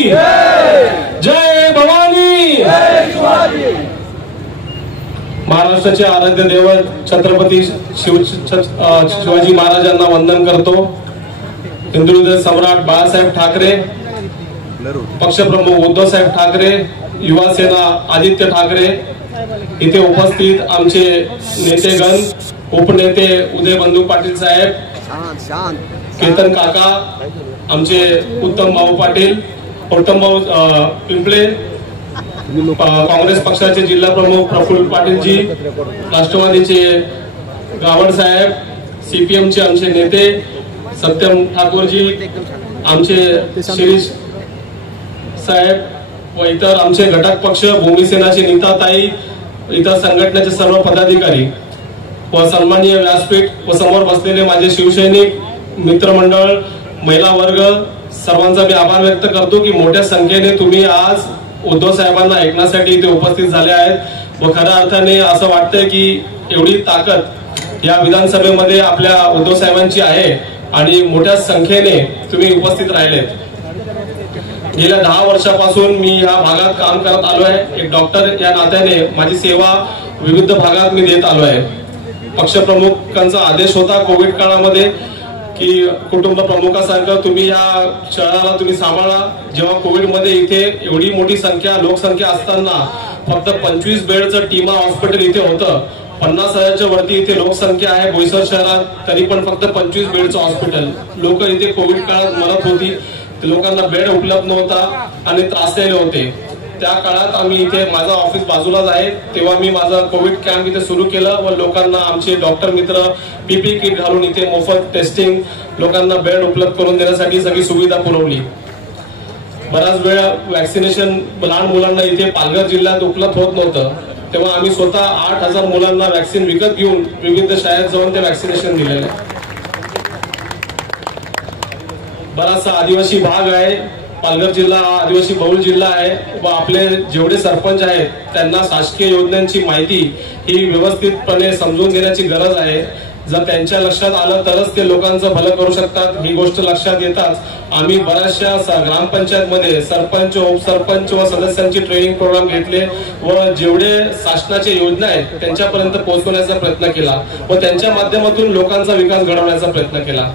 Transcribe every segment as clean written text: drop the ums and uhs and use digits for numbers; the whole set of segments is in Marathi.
की जय भवानी। महाराष्ट्राचे आराध्य दैवत छत्रपती शिवाजी महाराजांना वंदन करतो। हिंदुहृदय सम्राट बाळासाहेब ठाकरे, पक्षप्रमुख उद्धव साहेब ठाकरे, युवा सेना आदित्य ठाकरे, इथे उपस्थित आमचे नेतेगण, उपनेते उदय बंधू पाटील साहेब, केतन काका, आमचे उत्तम भाऊ पाटील, उत्तम भाऊ पिंपळे, काँग्रेस पक्षाचे जिल्हा प्रमुख प्रफुल्ल पाटीलजी, राष्ट्रवादीचे गावड साहेब, सीपीएमचे आमचे नेते सत्यम ठाकूरजी, आमचे शिरीष साहेब व इतर आमचे घटक पक्ष, भूमिसेनाचे नीताताई, इतर संघटनेचे सर्व पदाधिकारी व सन्माननीय व्यासपीठ व समोर बसलेले माझे शिवसैनिक मित्रमंडळ, महिला वर्ग, सर्वांचा मी आभार व्यक्त करतो की मोठ्या संख्येने तुम्ही आज उद्धव साहेबांना ऐकण्यासाठी इथे उपस्थित झाले आहेत व खऱ्या अर्थाने असं वाटतंय की एवढी ताकद या विधानसभेमध्ये आपल्या उद्धव साहेबांची आहे आणि मोठ्या संख्येने तुम्ही उपस्थित राहिलेत। गेल्या 10 वर्षापासून मी या भागात काम करत आलो आहे। एक डॉक्टर या नात्याने माझी सेवा विविध भागात मी देत आलो आहे। पक्षप्रमुखांचा आदेश होता कोविड काळामध्ये की कुटुंब प्रमुखासारखं तुम्ही या शहराला तुम्ही सांभाळा। जेव्हा कोविडमध्ये इथे एवढी मोठी संख्या लोकसंख्या असताना फक्त 25 बेडचं टीमा हॉस्पिटल इथे होतं। 50,000च्या वरती इथे लोकसंख्या आहे बोईसर शहरात, तरी पण फक्त 25 बेडचं हॉस्पिटल। लोक इथे कोविड काळात मरत होती, लोकांना बेड उपलब्ध नव्हता आणि त्रासलेले होते। त्या काळात आम्ही इथे, माझा ऑफिस बाजूलाच आहे, तेव्हा मी माझा कोविड कॅम्प इथे सुरू केलं व लोकांना आमचे डॉक्टर मित्र पीपी किट घालून इथे मोफत टेस्टिंग, लोकांना बेड उपलब्ध करून देण्यासाठी सगळी सुविधा पुरवली। बराच वेळा वॅक्सिनेशन लहान मुलांना इथे पालघर जिल्ह्यात उपलब्ध होत नव्हतं, तेव्हा आम्ही स्वतः 8,000 मुलांना वॅक्सिन विकत घेऊन विविध शाळेत जाऊन ते वॅक्सिनेशन दिलेलं आहे। बराचसा आदिवासी भाग आहे, पालघर जिल्हा हा आदिवासी बहुल जिल्हा आहे व आपले जेवढे सरपंच आहेत त्यांना शासकीय योजनांची माहिती ही व्यवस्थितपणे समजून घेण्याची गरज आहे। जर त्यांच्या लक्षात आलं तरच ते लोकांचं भलं करू शकतात। ही गोष्ट लक्षात येताच आम्ही बऱ्याचशा ग्रामपंचायतमध्ये सरपंच, उपसरपंच व सदस्यांची ट्रेनिंग प्रोग्राम घेतले व जेवढे शासनाच्या योजना आहेत त्यांच्यापर्यंत पोहोचवण्याचा प्रयत्न केला व त्यांच्या माध्यमातून लोकांचा विकास घडवण्याचा प्रयत्न केला।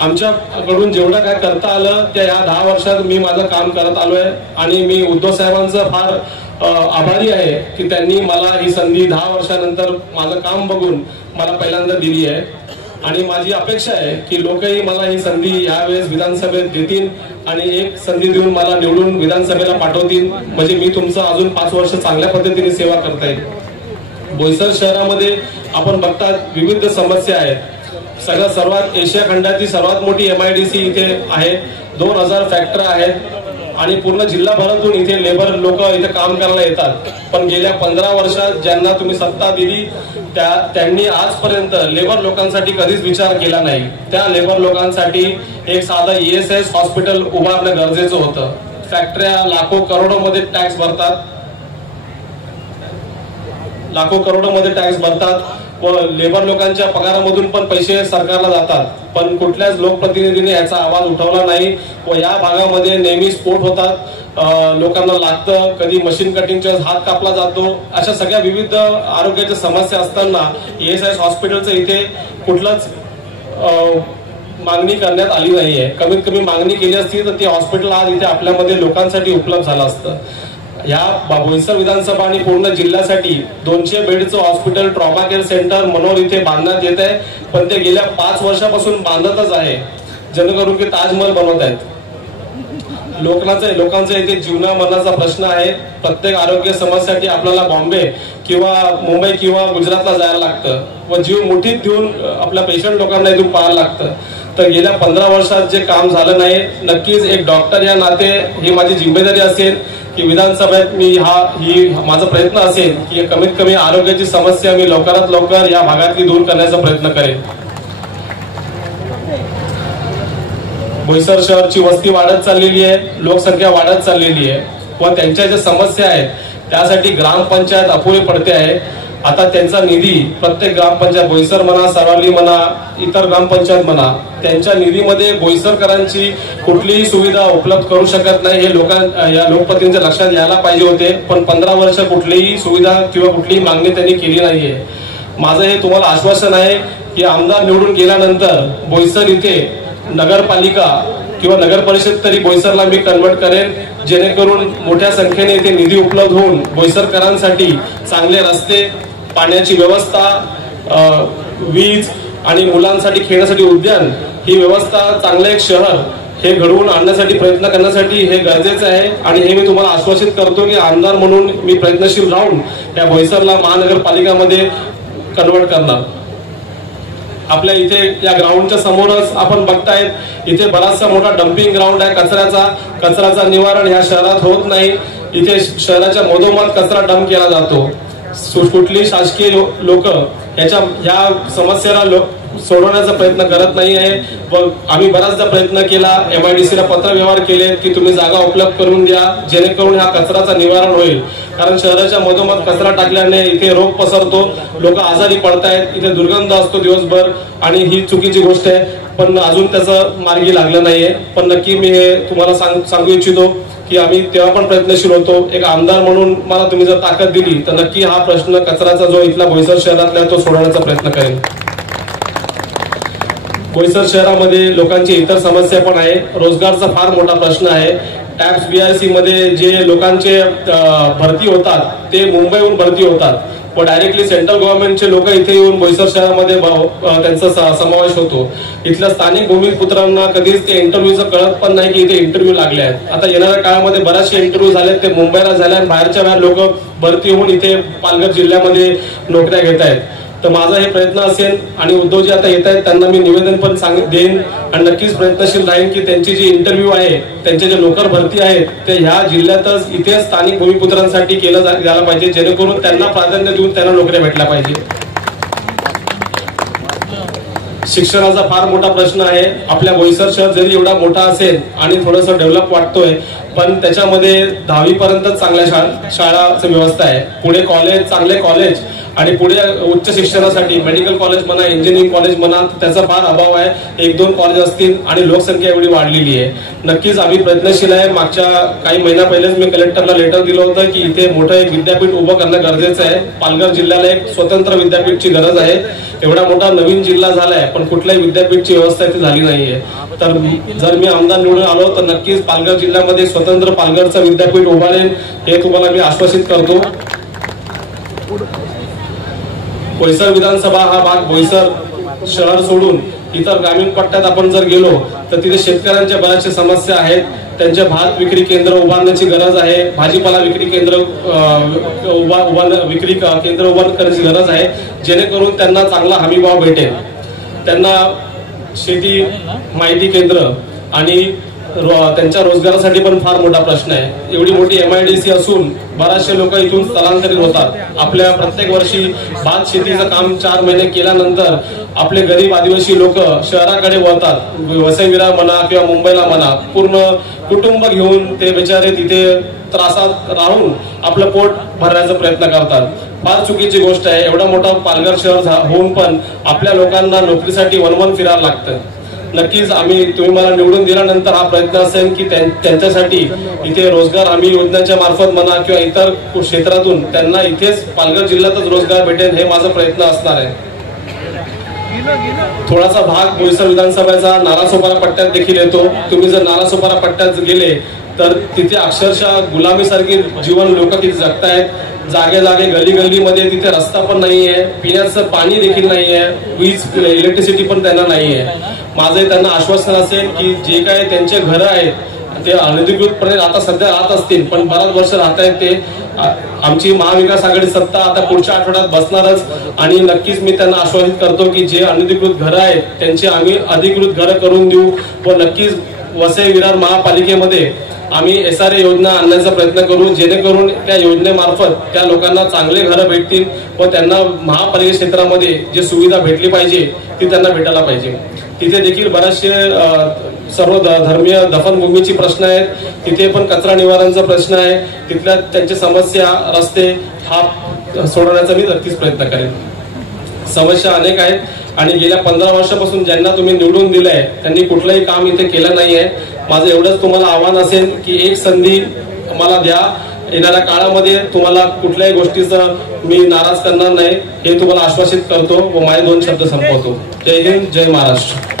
आमच्याकडून जेवढं काय करता आलं त्या या 10 वर्षात मी माझं काम करत आलोय आणि मी उद्धव साहेबांचं फार आभारी आहे की त्यांनी मला ही संधी 10 वर्षानंतर माझं काम बघून मला पहिल्यांदा दिली आहे आणि माझी अपेक्षा आहे की लोकही मला ही संधी यावेळेस विधानसभेत देतील आणि एक संधी देऊन मला निवडून विधानसभेला पाठवतील, म्हणजे मी तुमचं अजून 5 वर्ष चांगल्या पद्धतीने सेवा करता येईल। बोईसर शहरामध्ये आपण बघता विविध समस्या आहेत। सर्वात एशिया खंडाची सर्वात मोठी MIDC इथे आहे, 2000 फॅक्टरी आहेत आणि पूर्ण जिल्हाभरातून इथे लेबर लोक इथे काम करायला येतात। पण गेल्या 15 वर्षात ज्यांना तुम्ही सत्ता दिली त्यांनी आजपर्यंत लेबर लोकांसाठी कधीच विचार केला नाही। त्या लेबर लोकांसाठी एक साधा ESS हॉस्पिटल उभारणं गरजेचं होतं। फॅक्टऱ्या लाखो करोडोमध्ये टॅक्स भरतात, लाखो करोडोमध्ये टॅक्स भरतात व लेबर लोकांच्या पगारामधून पण पैसे सरकारला जातात, पण कुठल्याच लोकप्रतिनिधीने याचा आवाज उठवला नाही व या भागामध्ये नेहमी स्फोट होतात, लोकांना लागतं, कधी मशीन कटिंगच्या हात कापला जातो। अशा सगळ्या विविध आरोग्याच्या समस्या असताना ESS हॉस्पिटलचं इथे कुठलंच मागणी करण्यात आली नाहीये। कमीत कमी मागणी केली असती तर ते हॉस्पिटल आज इथे आपल्यामध्ये लोकांसाठी उपलब्ध झालं असतं। या बोईसर विधानसभा आणि पूर्ण जिल्ह्यासाठी 200 बेडचं हॉस्पिटल, ट्रॉमा केअर सेंटर मनोर इथे बांधण्यात येत आहे, पण ते गेल्या 5 वर्षापासून बांधतच आहे, जेणेकरून की ताजमहल बनवत आहेत। लोकांचा इथे जीवना मरणाचा प्रश्न आहे। प्रत्येक आरोग्य समस्येसाठी आपल्याला बॉम्बे किंवा मुंबई किंवा गुजरातला जायला लागतं व जीव मुठीत घेऊन आपल्या पेशंट लोकांना इथून पाहायला लागतं। तर गेल्या 15 वर्षात जे काम झालं नाही, नक्कीच एक डॉक्टर या नाते ही माझी जिम्मेदारी असेल की विधानसभेत ही माझा प्रयत्न असेल की कमीत कमी आरोग्याची समस्या मी लवकरात लवकर या भागातली दूर करण्याचा प्रयत्न करेन। बोईसर शहरची वस्ती वाढत चाललेली आहे, लोकसंख्या वाढत चाललेली आहे व त्यांच्या ज्या समस्या आहेत त्यासाठी ग्रामपंचायत अपुरी पडते आहे आता त्यांचा निधी प्रत्येक ग्रामपंचायत, बोईसर म्हणा, सरवली म्हणा, इतर ग्रामपंचायत म्हणा, त्यांच्या निधीमध्ये बोईसरकरांची कुठलीही सुविधा उपलब्ध करू शकत नाही हे या लोकप्रतिनिधींच्या लक्षात यायला पाहिजे होते. पण 15 वर्ष कुठलीही सुविधा किंवा कुठलीही मागणी त्यांनी केली नाहीये. माझं हे तुम्हाला आश्वासन आहे की आमदार निवडून गेल्यानंतर बोईसर इथे नगरपालिका किंवा नगर परिषद तरी बोईसरला मी कन्वर्ट करेन, जेणेकरून मोठ्या संख्येने इथे निधी उपलब्ध होऊन बोईसरकरांसाठी चांगले रस्ते, पाण्याची व्यवस्था, वीज आणि मुलांसाठी खेळण्यासाठी उद्यान ही व्यवस्था, चांगलं एक शहर हे घडवून आणण्यासाठी प्रयत्न करण्यासाठी हे गरजेचं आहे. आणि हे मी तुम्हाला आश्वासित करतो की आमदार म्हणून मी प्रयत्नशील राहून या बोईसरला महानगरपालिकामध्ये कन्वर्ट करणार. आपल्या इथे या ग्राउंडच्या समोरच आपण बघतायत, इथे बराचसा मोठा डम्पिंग ग्राउंड आहे. कचऱ्याचा निवारण ह्या शहरात होत नाही. इथे शहराच्या मधोमध कचरा डंप केला जातो. कुठली शासकीय लोक या समस्येला सोडवण्याचा प्रयत्न करत नाही आहे. व आम्ही बराचदा प्रयत्न केला, MIDC ला पत्र व्यवहार केले की तुम्ही जागा उपलब्ध करून द्या, जेणेकरून हा कचऱ्याचा निवारण होईल. कारण शहराच्या मधोमध कचरा टाकल्याने इथे रोग पसरतो, लोक आजारी पडतायत, इथे दुर्गंध असतो दिवसभर आणि ही चुकीची गोष्ट आहे. पण अजून त्याचं मार्गी लागलं नाहीये. पण नक्की मी हे तुम्हाला सांगू इच्छितो की आम्ही तेव्हा पण प्रयत्नशील होतो. एक आमदार म्हणून मला तुम्ही जर ताकद दिली तर नक्की हा प्रश्न कचऱ्याचा जो इथला बोईसर शहरातला तो सोडवण्याचा प्रयत्न करेन. बोईसर शहरामध्ये लोकांची इतर समस्या पण आहे. रोजगारचा फार मोठा प्रश्न आहे. टॅक्स BRC मध्ये जे लोकांचे भरती होतात ते मुंबईहून भरती होतात, व डायरेक्टली सेंट्रल गव्हर्नमेंटचे लोक इथे येऊन बोईसर शहरामध्ये त्यांचा समावेश होतो. इथल्या स्थानिक भूमिपुत्रांना कधीच ते इंटरव्ह्यूचं कळत पण नाही की इथे इंटरव्ह्यू लागले आहेत. आता येणाऱ्या काळामध्ये बरेचसे इंटरव्ह्यू झाले, ते मुंबईला झाले आणि बाहेरच्या लोक भरती होऊन इथे पालघर जिल्ह्यामध्ये नोकऱ्या घेत आहेत. तर माझा हे प्रयत्न असेल आणि उद्धवजी आता येत आहेत त्यांना मी निवेदन पण देईन आणि नक्कीच प्रयत्नशील राहीन की त्यांची जी इंटरव्ह्यू आहे, त्यांचे जे नोकर भरती आहेत ते ह्या जिल्ह्यातच इथे स्थानिक भूमिपुत्रांसाठी केलं जायला पाहिजे, जेणेकरून त्यांना प्राधान्य देऊन त्यांना नोकऱ्या भेटल्या पाहिजे. शिक्षणाचा फार मोठा प्रश्न आहे. आपल्या बोईसर शहर जरी एवढा मोठा असेल आणि थोडंसं डेव्हलप वाटतोय, पण त्याच्यामध्ये 10वी पर्यंत चांगल्या शाळाची व्यवस्था आहे. पुढे चांगले कॉलेज आणि पुढे उच्च शिक्षणासाठी मेडिकल कॉलेज म्हणा, इंजिनिअरिंग कॉलेज म्हणा, त्याचा फार अभाव आहे. 1-2 कॉलेज असतील आणि लोकसंख्या एवढी वाढलेली आहे. नक्कीच आम्ही प्रयत्नशील आहे. मागच्या काही महिन्या पहिलेच मी कलेक्टरला लेटर दिलं होतं की इथे मोठं एक विद्यापीठ उभं करणं गरजेचं आहे. पालघर जिल्ह्याला एक स्वतंत्र विद्यापीठची गरज आहे. एवढा मोठा नवीन जिल्हा झालाय पण कुठल्याही विद्यापीठची व्यवस्था इथे झाली नाहीये. तर जर मी आमदार निवडून आलो तर नक्कीच पालघर जिल्ह्यामध्ये स्वतंत्र पालघरचं विद्यापीठ उभारेन, हे तुम्हाला मी आश्वासित करतो. बोईसर विधानसभा हा भाग बोईसर शहर सोडून इतर ग्रामीण पट्ट्यात आपण जर गेलो तर तिथे शेतकऱ्यांच्या बऱ्याचशा समस्या आहेत. त्यांचे भात विक्री केंद्र उभारण्याची गरज आहे, भाजीपाला विक्री केंद्र विक्री केंद्र उभार करण्याची गरज आहे, जेणेकरून त्यांना चांगला हमीभाव भेटेल. त्यांना शेती माहिती केंद्र आणि त्यांच्या रोजगारासाठी पण फार मोठा प्रश्न आहे. एवढी मोठी MIDC असून बरेचसे लोक इथून स्थलांतरित होतात. आपल्या प्रत्येक वर्षी भात शेतीचं काम 4 महिने केल्यानंतर आपले गरीब आदिवासी लोक शहराकडे वळतात. वसई विरार म्हणा किंवा मुंबईला म्हणा, पूर्ण कुटुंब घेऊन ते बिचारे तिथे त्रासात राहून आपलं पोट भरण्याचा प्रयत्न करतात. फार चुकीची गोष्ट आहे. एवढा मोठा पालघर शहर होऊन पण आपल्या लोकांना नोकरीसाठी वनवन फिरायला लागतं. नक्कीच तुम्ही मला निवडून दिल्यानंतर हा प्रयत्न असेल की त्यांच्यासाठी इथे रोजगार हमी योजनेच्या मार्फत म्हणा किंवा इतर क्षेत्रातून त्यांना इथेच पालघर जिल्ह्यातच रोजगार भेटेल, हे माझा प्रयत्न असणार आहे. थोडासा भाग बोईसर विधानसभेचा नालासोपारा पट्ट्यात देखील येतो. तुम्ही जर नालासोपारा पट्ट्यात गेले तर तिथे अक्षरशः गुलामीसारखी जीवन लोक तिथे जगतायत. जागे गल्लीमध्ये तिथे रस्ता पण नाहीये, पिण्याचं पाणी देखील नाहीये, वीज इलेक्ट्रिसिटी पण त्यांना नाहीये. माझं त्यांना आश्वासन असेल की जे काय त्यांचे घरं आहेत ते अनधिकृतपणे आता सध्या राहत असतील पण बराच वर्ष राहत आहेत ते. आमची महाविकास आघाडी सत्ता आता पुढच्या आठवड्यात बसणारच आणि नक्कीच मी त्यांना आश्वासित करतो की जे अनधिकृत घरं आहेत त्यांची आम्ही अधिकृत घरं करून देऊ व नक्कीच वसई विरार महापालिकेमध्ये आम्ही SRA योजना आणण्याचा प्रयत्न करू, जेणेकरून त्या योजनेमार्फत त्या लोकांना चांगले घरं भेटतील व त्यांना महापालिका क्षेत्रामध्ये जे सुविधा भेटली पाहिजे ती त्यांना भेटायला पाहिजे. तिथे देखील बरेचसे सर्व धर्मीय दफनभूमीची प्रश्न आहेत. तिथे पण कचरा निवारणचा प्रश्न आहे. तिथल्या त्यांची समस्या, रस्ते, हा सोडवण्याचा मी नक्कीच प्रयत्न करेन. समस्या अनेक आहेत आणि गेल्या 15 वर्षापासून ज्यांना तुम्ही निवडून दिलंय त्यांनी कुठलंही काम इथे केलं नाहीये. माझं एवढंच तुम्हाला आव्हान असेल की एक संधी मला द्या. येणाऱ्या काळामध्ये तुम्हाला कुठल्याही गोष्टीचं मी नाराज करणार नाही हे तुम्हाला आश्वासित करतो व माझे 2 शब्द संपवतो. जय हिंद, जय महाराष्ट्र.